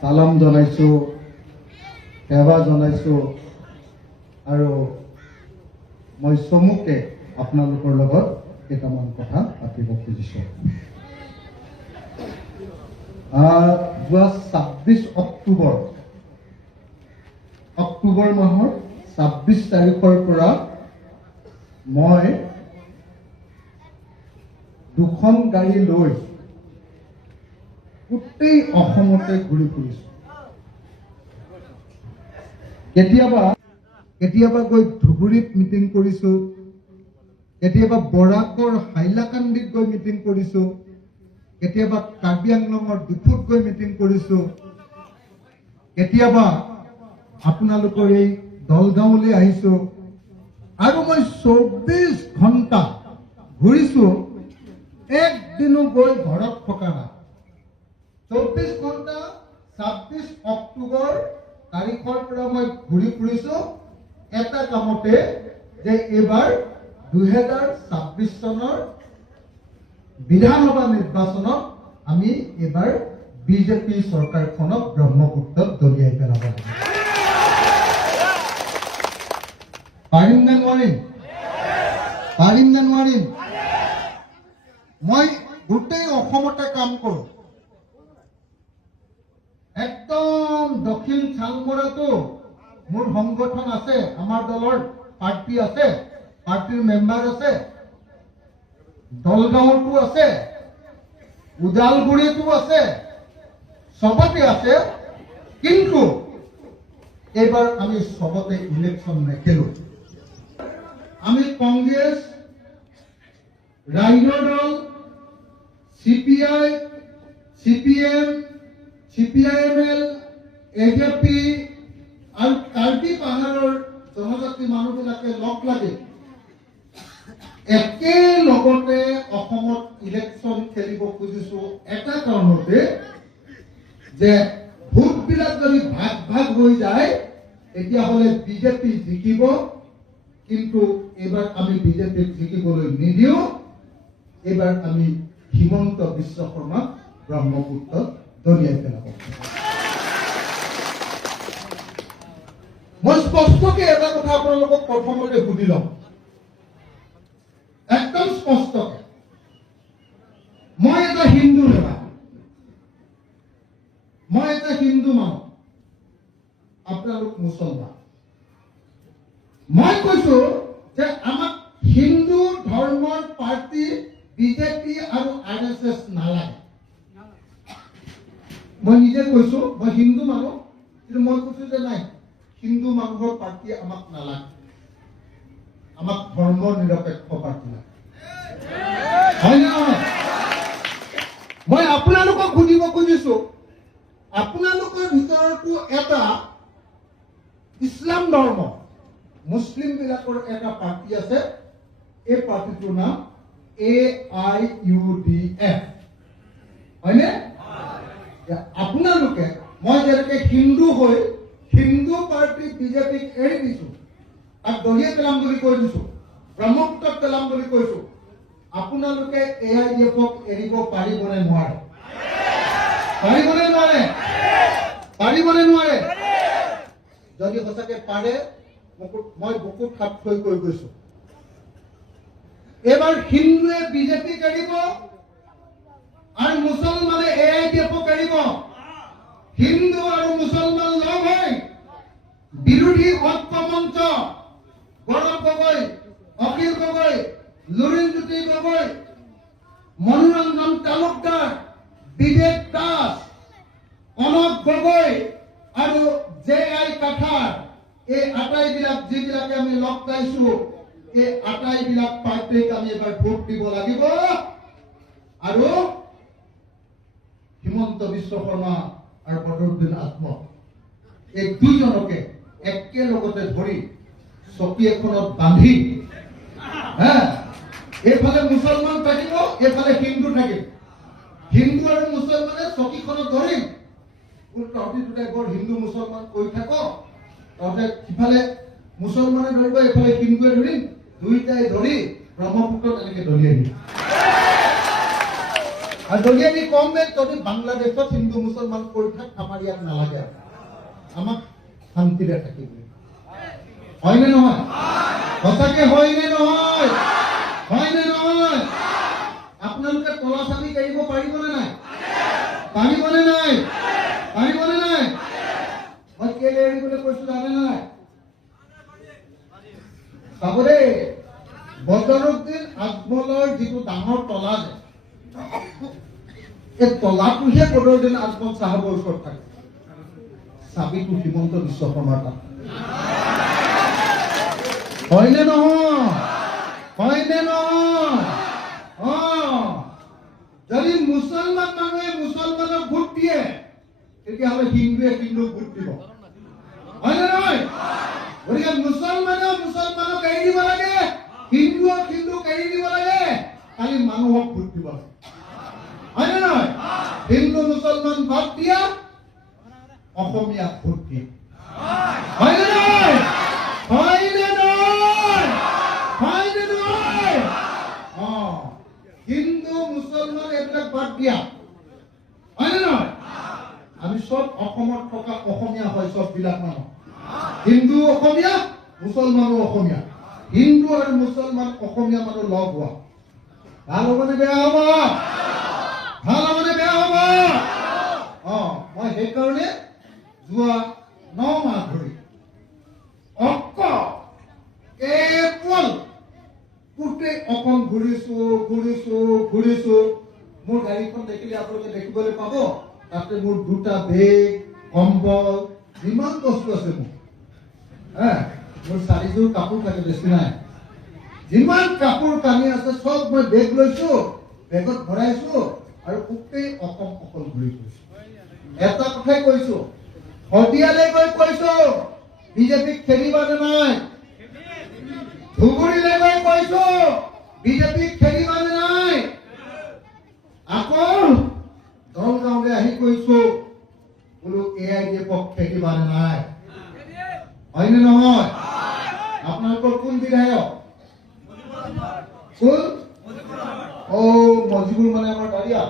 চালাম জনাইছোঁ, সেৱা জনাইছোঁ আৰু মই চমুকে আপোনালোকৰ লগত কেইটামান কথা পাতিব খুজিছোঁ। যোৱা ছাব্বিছ অক্টোবৰ অক্টোবৰ মাহৰ ছাব্বিছ তাৰিখৰ পৰা মই দুখন গাড়ী লৈ গোটেই অসমতে ঘূৰি ফুৰিছোঁ। কেতিয়াবা কেতিয়াবা গৈ ধুবুৰীত মিটিং কৰিছোঁ, কেতিয়াবা বৰাকৰ হাইলাকান্দিত গৈ মিটিং কৰিছোঁ, কেতিয়াবা কাৰ্বি আংলঙৰ ডিফুত গৈ মিটিং কৰিছোঁ, কেতিয়াবা আপোনালোকৰ এই দলগাঁৱলৈ আহিছোঁ আৰু মই চৌব্বিছ ঘণ্টা ঘূৰিছোঁ, একদিনো গৈ ঘৰত থকা নাই। চৌব্বিছ ঘণ্টা ছাব্বিছ অক্টোবৰ তাৰিখৰ পৰা মই ঘূৰি ফুৰিছোঁ। এটা কামতে যে এইবাৰ দুহেজাৰ ছাব্বিছ চনৰ বিধানসভা নিৰ্বাচনত আমি এইবাৰ বিজেপি চৰকাৰখনক ব্ৰহ্মপুত্ৰত দলিয়াই পেলাব লাগিব। পাৰিম নে নোৱাৰিম? পাৰিম নে নোৱাৰিম? মই গোটেই অসমতে কাম কৰোঁ একদম দক্ষিণ চাংমৰাটো মোৰ সংগঠন আছে, আমাৰ দলৰ পাৰ্টি আছে, পাৰ্টিৰ মেম্বাৰ আছে, দলগাঁৱতো আছে, ওদালগুৰিতো আছে, চবতে আছে, কিন্তু এইবাৰ আমি চবতে ইলেকশ্যন নেখেলো। আমি কংগ্ৰেছ ৰাইজৰ দল, C P I, C P M, C P I M L A J P পাহাৰৰ জনজাতি মানুহবিলাকে লগ লাগি। একেলগতে অসমত ইলেকশ্যন খেলিব খুজিছো। এটা কাৰণতে যে ভোটবিলাক যদি ভাগ ভাগ হৈ যায়, তেতিয়াহ'লে বিজেপি জিকিব। কিন্তু এইবাৰ আমি বিজেপিক জিকিবলৈ নিদিওঁ। এইবাৰ আমি হিমন্ত বিশ্ব শৰ্মাক ব্ৰহ্মপুত্ৰত দলিয়াই পেলাব। মই স্পষ্টকে এটা কথা আপোনালোকক প্ৰথমতে সুধি লওঁ একদম স্পষ্টকে। মই এটা হিন্দু ল'ৰা। মই এটা হিন্দু মানুহ। আপোনালোক মুছলমান। মই কৈছো যে আমাক হিন্দু ধৰ্মৰ পাৰ্টি বিজেপি আৰু আৰ এছ এছ নালাগে। মই নিজে কৈছো, মই হিন্দু মানুহ, কিন্তু মই কৈছো যে নাই। হিন্দু মানুহৰ পাৰ্টি আমাক নালাগে। আমাক ধৰ্ম নিৰপেক্ষ পাৰ্টি লাগে হয় নে নহয় মই আপোনালোকক সুধিব খুজিছো আপোনালোকৰ ভিতৰতো এটা ইছলাম ধৰ্ম মুছলিম বিলাকৰ এটা পাৰ্টি আছে এই পাৰ্টিটোৰ নাম A I U D F হয়নে যে আপোনালোকে মই যেনেকে হিন্দু হৈ হিন্দু পাৰ্টি বিজেপিক এৰি দিছো তাক দলিয়াই পেলাম বুলি কৈ দিছো ব্ৰহ্মপুত্ৰত পেলাম বুলি কৈছো। আপোনালোকে এ আই ডি এফক এৰিব পাৰিবনে নোৱাৰে? পাৰিবনে নোৱাৰে? পাৰিবনে নোৱাৰে? যদি সঁচাকে পাৰে মই বুকুত হাত থৈ কৈ গৈছো। এইবাৰ হিন্দুৱে বিজেপিক এৰিব আৰু মুছলমানে এ আই ডি এফক এৰিব। হিন্দু আৰু মুছলমান লগ হৈ বিৰোধী ঐক্য মঞ্চ গৌৰৱ গগৈ, অখিল গগৈ লুৰিণজ্যোতি গগৈ মনোৰঞ্জন তালুকদাৰ বিবেক দাস কনক গগৈ আৰু জে আই কাঠাৰ এই আটাইবিলাক যিবিলাকে আমি লগ পাইছো এই আটাইবিলাক পাৰ্টিক আমি এবাৰ ভোট দিব লাগিব। আৰু হিমন্ত বিশ্ব শৰ্মা আৰু বদৰুদ্দিন আত্ম এই দুইজনকে একেলগতে ধৰি চকী এখনত বান্ধি, হা? এইফালে মুছলমান থাকিব এইফালে হিন্দু থাকিব। হিন্দু আৰু মুছলমানে চকীখনত ধৰিম। তহঁতি দুটাই বৰ হিন্দু মুছলমান কৈ থাক। তহঁতে সিফালে মুছলমানে ধৰিব এইফালে হিন্দুৱে ধৰিম। দুইটাই ধৰি ব্ৰহ্মপুত্ৰত এনেকে দলিয়াই দিম আৰু যদি আমি কম যে যদি বাংলাদেশত হিন্দু মুছলমান কৰি থাক, আমাৰ ইয়াত নালাগে। আমাক শান্তিৰে থাকিব হয়নে নহয়? সঁচাকে হয়নে নহয়? হয়নে নহয় আপোনালোকে চাবি কাঢ়িব পাৰিবনে নাই? পাৰিবনে নাই? পাৰিবনে নাই? মই কেলে এৰিবলৈ কৈছো জানে নাই? চাব দেই আজমলৰ যিটো ডাঙৰ তলা যে, এই তলাটোহে বদৰুদ্দিন আজমল চাহাবৰ ওচৰত থাকে। চাবিটো হিমন্ত বিশ্ব শৰ্মাৰ তাত। হয়নে নহয়? হয়নে যদি মুছলমান মানুহে মুছলমানক ভোট দিয়ে তেতিয়াহ'লে হিন্দুৱে হিন্দুক ভোট দিব। হয়নে নহয়? গতিকে এৰি দিব লাগে হিন্দুক হিন্দুক এৰি দিব লাগে, খালি মানুহক ভোট দিব লাগে। হয়নে নহয়? হিন্দু মুছলমান বাদ দিয়া, অসমীয়াক ভোট দিয়ে। চব অসমত থকা অসমীয়া হয় চববিলাক মানুহ। হিন্দু অসমীয়া মুছলমানো অসমীয়া। হিন্দু আৰু মুছলমান অসমীয়া মানুহ লগ হোৱা। ভাল হ'বনে বেয়া হ'ব? ভাল হ'বনে বেয়া হ'ব? অ মই সেইকাৰণে যোৱা ন মাহ ধৰি অকল কেৱল গোটেই অসম ঘূৰিছো ঘূৰিছো ঘূৰিছো। মোৰ গাড়ীখন দেখিলে আপোনালোকে দেখিবলৈ পাব। তাতে মোৰ দুটা বেগ, কম্বল, যিমান বস্তু আছে মোৰ। হা, মোৰ চাৰিযোৰ কাপোৰ থাকে, বেছি নাই। যিমান কাপোৰ কানি আছে, চব মই বেগ লৈছো, বেগত ভৰাইছো আৰু গোটেই অসম অকল ঘূৰি ফুৰিছো। এটা কথাই কৈছো, শদিয়ালৈ গৈ কৈছো, বিজেপিক খেলিবানে নাই? ধুবুৰীলৈ গৈ কৈছো, বিজেপিক খেলিবানে নাই? আকৌ দলগাঁৱলৈ আহি কৈছো, বোলো এ আই ডি এফক খেলিবানে নাই? হয়নে নহয়? আপোনালোকৰ কোন বিধায়ক? কোন? অ, মজিবুৰ মানে আমাৰ গাড়ীয়া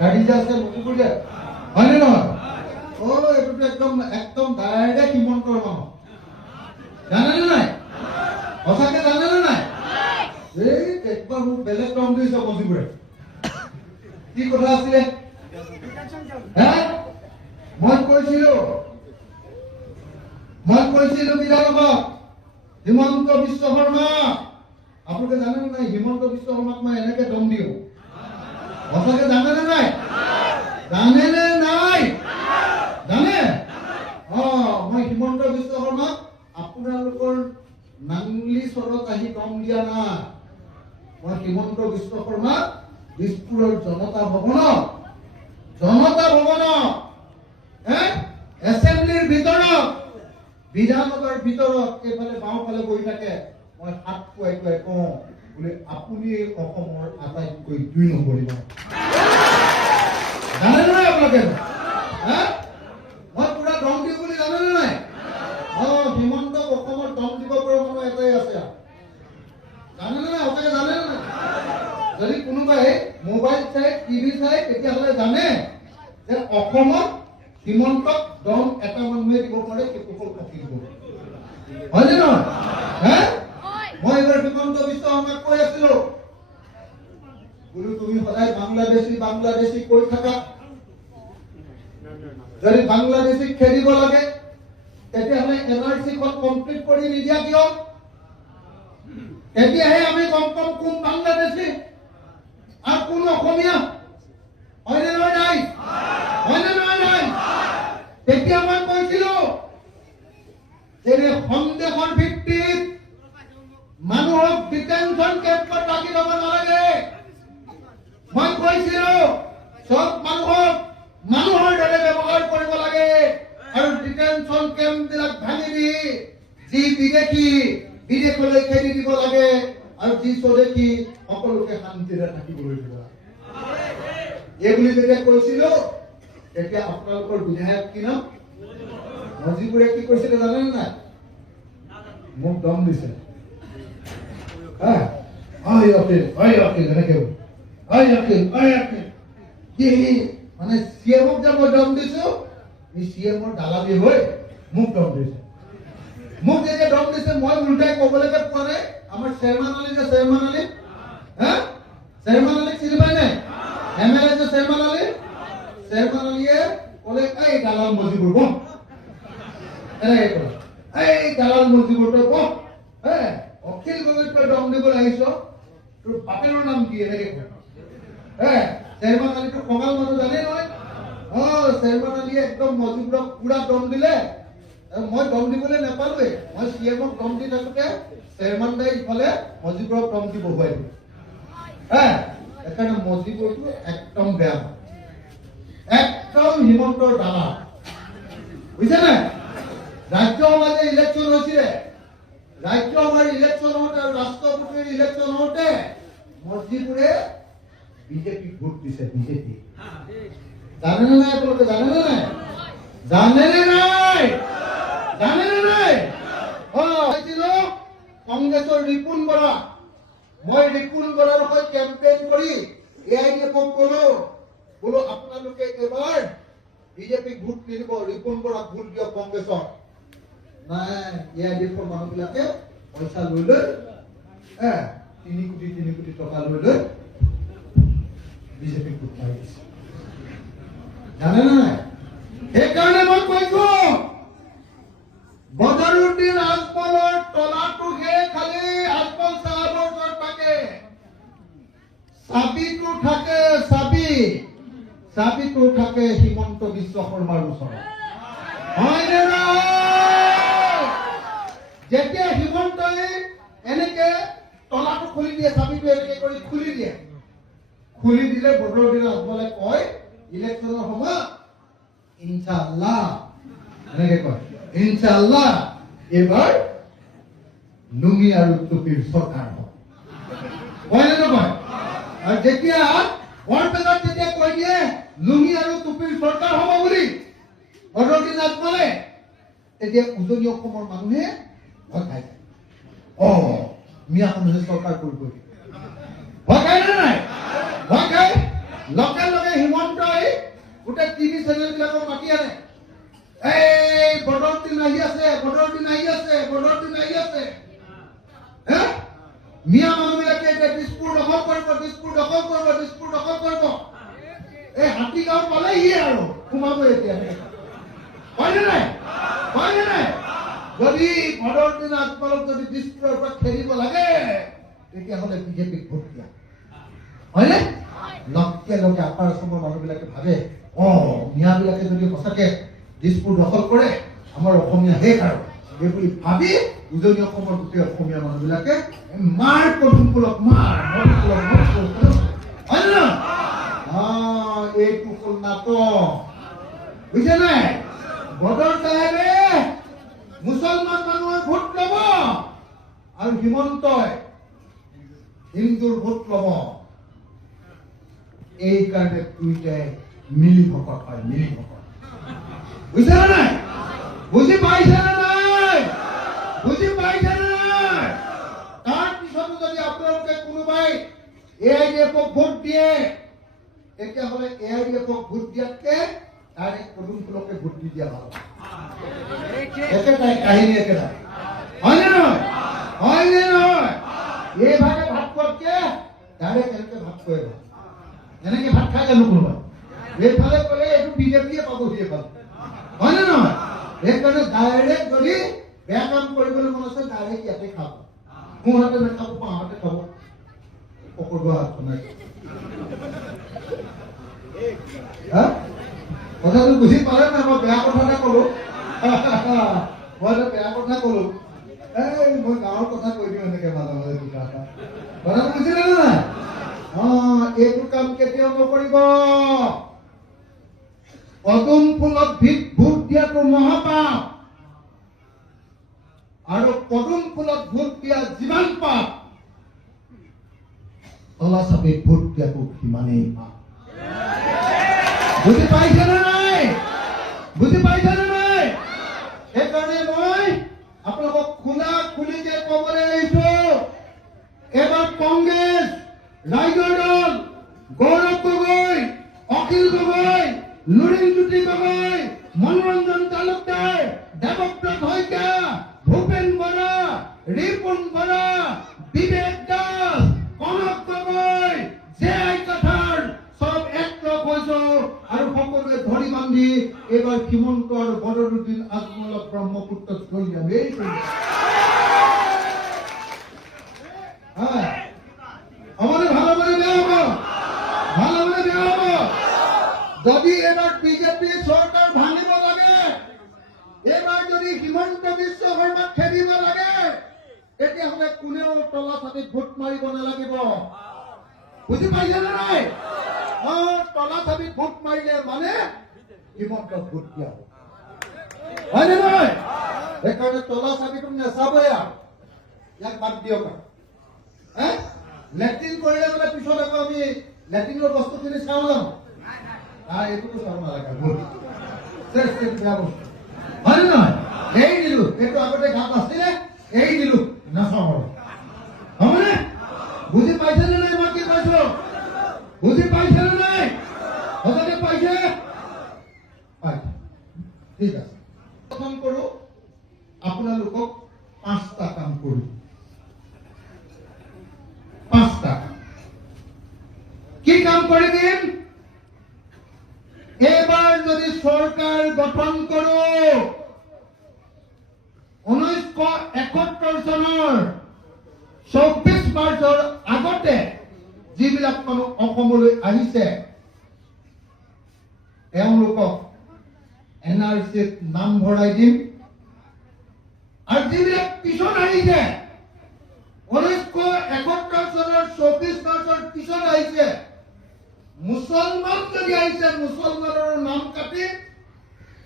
গাড়ী যে আছে, মজিবুৰ যে। হয়নে নহয়? অ, এইটোতো একদম একদম ডাইৰেক্ট হিমন্তৰ মানুহ জানেনে নাই? সঁচাকে জানেনে নাই? এই, একবাৰ মোক বেলেগ কাম দিছে মজিবুৰে। কি কথা আছিলে? হে মই কৈছিলো মই কৈছিলো বিধানসভাত হিমন্ত বিশ্ব শৰ্মা আপোনালোকে জানেনে নাই, হিমন্ত বিশ্ব শৰ্মাক মই এনেকে দম দিওঁ। সঁচাকে জানেনে নাই? জানেনে নাই? জানে? অ, মই হিমন্ত বিশ্ব শৰ্মাক আপোনালোকৰ নাংলি চৰত আহি দম দিয়া নাই। মই হিমন্ত বিশ্ব শৰ্মাক দিছপুৰৰ জনতা ভৱনত জনতা ভৱনত হে? এছেম্বলিৰ ভিতৰত বিধানসভাৰ ভিতৰত এইফালে বাওঁফালে বহি থাকে মই হাত খুৱাই খুৱাই কওঁ বোলে আপুনি অসমৰ আটাইতকৈ দুই নম্বৰী জানেনে নাই আপোনালোকে? মই পুৰা দম দিওঁ বুলি জানেনে নাই? অ হিমন্তক অসমত দম দিব পৰা মানুহ এটাই আছে। জানেনে নাই? সঁচাকে জানেনে নাই? যদি কোনোবাই মোবাইল চাই টিভি চাই তেতিয়াহ'লে জানে। অসমত দম এটা মানুহে দিব পাৰে সেইটো হ'ল কপিল হয়নে নহয়? হে? মই এইবাৰ হিমন্ত বিশ্ব শৰ্মাক কৈ আছিলো। বোলো তুমি সদায় বাংলাদেশী বাংলাদেশী কৈ থাকা। যদি বাংলাদেশীক খেলিব লাগে তেতিয়াহ'লে এন আৰ চিখন কমপ্লিট কৰি নিদিয়া কিয়? তেতিয়াহে আমি গম পাম কোন বাংলাদেশী। আৰু কোন অসমীয়া? হয়নে নহয় নাই? হয়নে নহয় নাই? তেতিয়া মই কৈছিলো যে সন্দেহৰ ভিত্তিত মানুহক ডিটেনশ্যন কেম্পত ৰাখি ল'ব নালাগে। মই কৈছিলো চব মানুহক মানুহৰ দৰে ব্যৱহাৰ কৰিব লাগে। আৰু ডিটেনশ্যন কেম্প বিলাক ভাঙি দি যি বিদেশি, বিদেশলৈ খেদি দিব লাগে। আৰু যি স্বদেশী, সকলোকে শান্তিৰে থাকিবলৈ দিব লাগে। বুলি যেতিয়া কৈছিলো তেতিয়া আপোনালোকৰ বিধায়ক কি নাম? মজিবুৰে কি কৈছিলে জানেনে নাই মোক দম দিছে। হয়? হয়। হয় হয় কি মানে চি এমক যে দম দিছো, এই চি এমৰ দালালি হৈ মোক দম দিছে। দম দিছে, মই উল্টাই ক'বলৈকে পোৱা নাই। আমাৰ চেয়াৰমান আলী যে, চেয়াৰমান আলী? হা? চেয়াৰমান আলীক চিনি নাই? এম এল এ যে চেয়াৰমান আলী চেয়াৰমান আলীয়ে ক'লে, এই দালাল মজিবুৰ বহ ক'লে, এই দালাল মজিবুৰ তই বহ হে, অখিল গগৈক তই দম দিবলৈ আহিছ, তোৰ নাম কি এনেকে কয়? হে চেয়াৰমান আলীটো কঙাল মানুহ জানে নহয়? অ চেয়াৰমান আলীয়ে একদম মজিবুৰক পুৰা দম দিলে। মই দম দিবলৈ নাপালোৱে। মই চি এমক দম দি থাকোঁতে চেয়াৰমান দাই ইফালে মজিবুৰক দম দি বহুৱাই দিলে। হে সেইকাৰণে মজিবুৰটো একদম বেয়া হয় একদম হিমন্তৰ দালা বুজিছে নাই ৰাজ্যসভা যে ইলেকশ্যন হৈছিলে ৰাজ্যসভাৰ ইলেকশ্যন হওঁতে আৰু ৰাষ্ট্ৰপতিৰ ইলেকশ্যন হওঁতে মজিবুৰে বিজেপিক ভোট দিছে, বিজেপি। জানেনে নাই আপোনালোকে জানেনে নাই? জানেনে নাই? জানেনে নাই? অ পাইছিলো কংগ্ৰেছৰ ৰিপুণ বৰা মই ৰিপুণ বৰাৰ হৈ কেম্পেইন কৰি এ আই ডি ক'লো বোলো, আপোনালোকে এইবাৰ বিজেপিক ভোট নিদিব ৰিপুণ বৰাক ভোট দিয়ক কংগ্ৰেছৰ নাই এ আই ডি এফৰ মানুহবিলাকে পইচা লৈ লৈ এ তিনি কোটি তিনি কোটি টকা লৈ লৈ বিজেপিক ভোট মাৰি দিছে জানেনে নাই সেইকাৰণে মই কৈছো বদৰুদ্দিন আজমলৰ তলাটোহে খালি আজমল চাহাবৰ ওচৰত থাকে চাবিটো থাকে চাবি চাবিটো থাকে হিমন্ত বিশ্ব শৰ্মাৰ ওচৰত। হয়নে যেতিয়া হিমন্তই এনেকে তলাটো খুলি দিয়ে চাবিটো এনেকে কৰি খুলি দিয়ে, খুলি দিলে বদৰুদ্দিন আজমলে কয় ইলেকশ্যনৰ সময়ত ইনশাআল্লাহ। এনেকে কয়, ইনশাআল্লাহ। এইবাৰ লুঙি আৰু টুপিৰ চৰকাৰ হ'ব কয় নে নকয় আৰু যেতিয়া বৰপেটাত যেতিয়া কৈ দিয়ে, লুঙি আৰু টুপিৰ চৰকাৰ হ'ব বুলি। বদৰুদ্দিন আজমলে তেতিয়া উজনি অসমৰ মানুহে ভয় খাই যায়। অ মিয়া মানুহে চৰকাৰ কৰিব ভয় খাই নে নাই? ভয় খাই লগে লগে হিমন্তই গোটেই টিভি চেনেল বিলাকক মাতি আনে। এই, বদৰ দিন আহি আছে, বদৰ দিন আহি আছে, বদৰ দিন আহি আছে। হে? মিয়া মানুহবিলাকে এতিয়া দিছপুৰ দখল কৰিব দিছপুৰ দখল কৰিব দিছপুৰ দখল কৰিব। এই হাতীগাঁও পালেহি আৰু সোমাব এতিয়া। হয়নে নাই? হয়নে নাই? যদি ভদৰ দিন আজমলক যদি দিছপুৰৰ পৰা খেলিব লাগে, তেতিয়াহ'লে বিজেপিক ভোট দিয়া। হয়নে? লগে লগে আপাৰ অসমৰ মানুহবিলাকে ভাবে, অ, মিয়াবিলাকে যদি সঁচাকে দিছপুৰ দখল কৰে, আমাৰ অসমীয়া শেষ আৰু এই ভাবি উজনি অসমৰ গোটেই অসমীয়া মানুহবিলাকে মাৰ পদুমফুলক মাৰ এইটো হ'ল নাটক। বুজিছে নাই বদৰ চাহেবে মুছলমান মানুহৰ ভোট ল'ব আৰু হিমন্তই হিন্দুৰ ভোট ল'ব। এই কাৰণে দুইটাই মিলি ভকত হয় মিলি ভকত বুজিছে নাই? বুজি পাইছে নে নাই বুজি পাইছে নে নাই তাৰ পিছতো আপোনালোকে কোনোবাই এ আই ডি এফক ভোট দিয়ে তেতিয়াহ'লে এ আই ভোট দিয়াতকে ডাইৰেক্ট পদুম ফুলকে ভোট দি দিয়া ভালো। একেটাই কাহিনী একেটাই হয়নে নহয় হয়নে নহয় এইভাগে ভাত খোৱাতকে ডাইৰেক্ট এনেকে ভাত খুৱাই ভালো এনেকে ভাত খাই জানো কোনোবা এইফালে ক'লে এইটো বিজেপিয়ে পাবহি এইফালে হয়নে নহয় সেইকাৰণে ডাইৰেক্ট যদি বেয়া কাম কৰিবলৈ মন আছে, ডাইৰেক্ট ইয়াতে খাব। মোৰ হাতে নাখাব পাহাতে খাব পকৰোৱা হাত বনাই হা? কথাটো বুজি পালে নাই মই বেয়া কথা এটা ক'লো মই এটা বেয়া কথা ক'লো এই মই গাঁৱৰ কথা কৈ দিওঁ এনেকে মাজে মাজে দুটা এটা কথাটো বুজিলে নে নাই অ এইটো কাম কেতিয়াও নকৰিব পদুম ফুলত ভিত ভোট দিয়াটো মহাপাপ আৰু কদম ফুলত ভোট দিয়া যিমান পাপ তলা চাপি ভোট দিয়াকো সিমানেই পাপ। বুজি পাইছেনে নাই? বুজি পাইছেনে নাই? সেইকাৰণে মই আপোনালোকক খোলা খুলিকে ক'বলৈ আহিছো এবাৰ কংগ্ৰেছ ৰাইজৰ দল, গৌৰৱ গগৈ, অখিল গগৈ লুৰিণ জ্যোতি গগৈ, মনোৰঞ্জন তালুকদাৰ দেৱব্ৰত শইকীয়া আমাদের ভালো করে দেওয়া হব। ভালো করে দেওয়া হব। যদি এবার বিজেপি সরকার ভাঙিব লাগে, এবার যদি হিমন্ত বিশ্ব শৰ্মাক খেদিব লাগে তেতিয়াহ'লে কোনেও তলা ছাতিত ভোট মাৰিব নালাগিব। বুজি পাইছে নে নাই? অ, তলা ছাতিত ভোট মাৰিলে মানে হিমন্ত ভোট দিয়া হ'ব। হয় নে নহয় সেইকাৰণে তলা ছাতিটো নেচাবই আৰু ইয়াক বাদ দিয়ক আৰু হে? লেট্ৰিন কৰিলে বোলে পিছত আকৌ আমি লেট্ৰিনৰ বস্তুখিনি চাওঁ জানো তাৰ এইটোতো চাব নালাগে বেয়া বস্তু হয় নে নহয় এৰি দিলো এইটো আগতে গাত আছিলে এৰি দিলো নাচাওঁ আৰু হ'বনে বুজি পাইছে নে নাই মই কি কৈছো বুজি পাইছে নে নাই সঁচাকে পাইছে? পাইছে। ঠিক আছে। প্ৰথম কৰো আপোনালোকক পাঁচটা কাম কৰিম পাঁচটা কি কাম করে দিন? এবার যদি সরকার গঠন করো ঊনৈছশ এসত্তৰ চনৰ চৌব্বিছ মাৰ্চৰ আগতে যিবিলাক মানুহ আহিছে তেওঁলোকক এন নাম ভৰাই দিম। আৰু যিবিলাক পিছত আহিছে ঊনৈছশ এসত্তৰ চনৰ চৌব্বিছ মাৰ্চৰ পিছত আহিছে, মুছলমান যদি আহিছে, মুছলমানৰ নাম কাটিম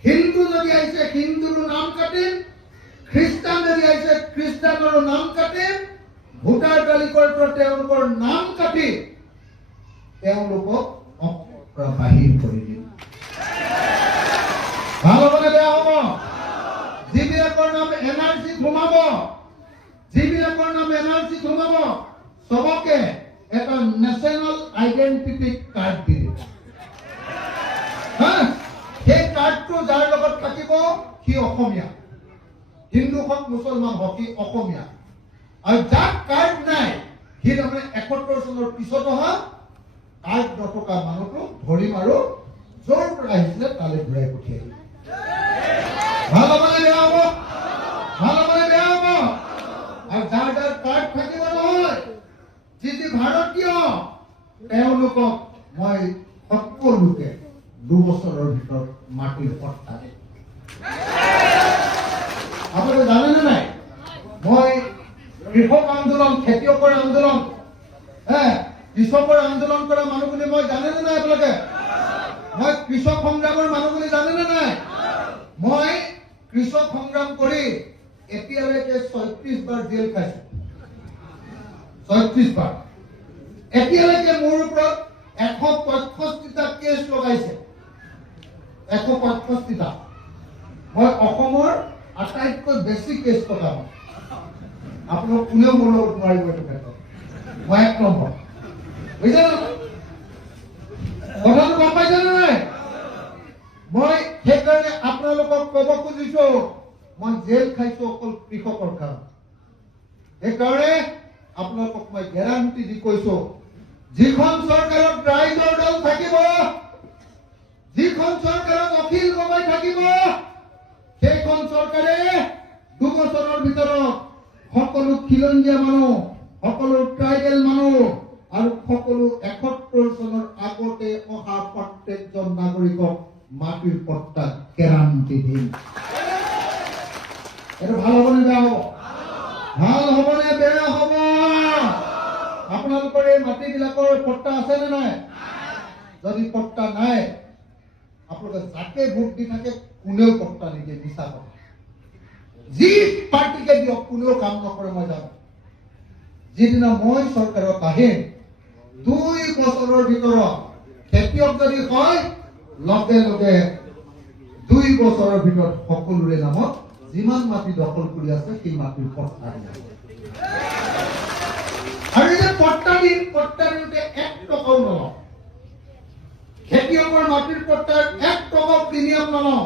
হিন্দু যদি আহিছে, হিন্দুৰ নাম কাটিম খ্ৰীষ্টান যদি আহিছে, খ্ৰীষ্টানৰ নাম কাটিম ভোটাৰ তালিকাৰ পৰা তেওঁলোকৰ নাম কাটি, তেওঁলোকক বাহিৰ কৰি দিম। ভাল হ'বনে বেয়া হ'ব যিবিলাকৰ নাম এন আৰ চিত সোমাব যিবিলাকৰ নাম এন আৰ চিত সোমাব চবকে এটা নেশ্যনেল আইডেণ্টিটি কাৰ্ড দি দিব? সেই কাৰ্ডটো যাৰ লগত থাকিব সি অসমীয়া। হিন্দু হওক মুছলমান হওক সি অসমীয়া। আৰু যাৰ কাৰ্ড নাই সি তাৰমানে এসত্তৰ চনৰ পিছত অহা কাৰ্ড নথকা মানুহটো ধৰিম আৰু য'ৰ পৰা আহিছিলে তালৈ ঘূৰাই পঠিয়াই ভালো বেয়া হ'ব ভালো বেয়া হ'ব আৰু যাৰ যাৰ কাৰ্ড থাকিব নহয় যি যি ভাৰতীয় মই সকলোকে দুবছৰৰ ভিতৰত মাটিৰ পট্টা দিম আপোনালোকে জানেনে নাই? মই কৃষক আন্দোলন, খেতিয়কৰ আন্দোলন হে কৃষকৰ আন্দোলন কৰা মানুহ বুলি মই জানেনে নাই আপোনালোকে? মই কৃষক সংগ্ৰামৰ বুলি জানেনে নাই? মই কৃষক সংগ্ৰাম কৰি এতিয়ালৈকে ছয়ত্ৰিশ বাৰ জেল খাইছো। ছয়ত্ৰিশ বাৰ। এতিয়ালৈকে মোৰ ওপৰত এশ পঁয়ষষ্ঠিটা কেছ লগাইছে। এশ পঁয়ষষ্ঠিটা মই অসমৰ আটাইতকৈ বেছি কেছ থকা মানুহ আপোনালোক কোনেও মোৰ লগত নোৱাৰিব এইটো ক্ষেত্ৰত। মই এক নম্বৰ। বুজিছে নে? কথাটো গম পাইছে নে নাই? মই সেইকাৰণে আপোনালোকক ক'ব খুজিছো, মই জেল খাইছো অকল কৃষকৰ কাৰণে। সেইকাৰণে আপোনালোকক মই গেৰাণ্টি দি কৈছো, যিখন চৰকাৰত ৰাইজৰ দল থাকিব, যিখন চৰকাৰত অখিল গগৈ থাকিব, সেইখন চৰকাৰে দুবছৰৰ ভিতৰত সকলো খিলঞ্জীয়া মানুহ, সকলো ট্ৰাইবেল মানুহ আৰু সকলো এসত্তৰ চনৰ আগতে অহা প্ৰত্যেকজন নাগৰিকক মাটিৰ পট্টা গেৰাণ্টি দিম এইটো ভালো বেয়া হ'ব ভালো হ'বনে বেয়া হ'ব। আপোনালোকৰ এই মাটিবিলাকৰ পট্টা আছে নে নাই? যদি পট্টা নাই, আপোনালোকে যাকে ভোট দি থাকে, কোনেও পট্টা নিদিয়ে, মিছা যি পাৰ্টিকে দিয়ক, কোনেও কাম নকৰে, মই জানো যিদিনা মই চৰকাৰত আহিম দুই বছৰৰ ভিতৰত খেতিয়ক যদি হয় লগে লগে দুই বছৰৰ ভিতৰত সকলোৰে নামত যিমান মাটি দখল কৰি আছে, সেই মাটিৰ পট্টা দিয়া। আৰু এই যে পট্টা দিন পট্টা দিওঁতে এক টকাও নলওঁ খেতিয়কৰ মাটিৰ পট্টাৰ এক টকাও প্ৰিমিয়াম নলওঁ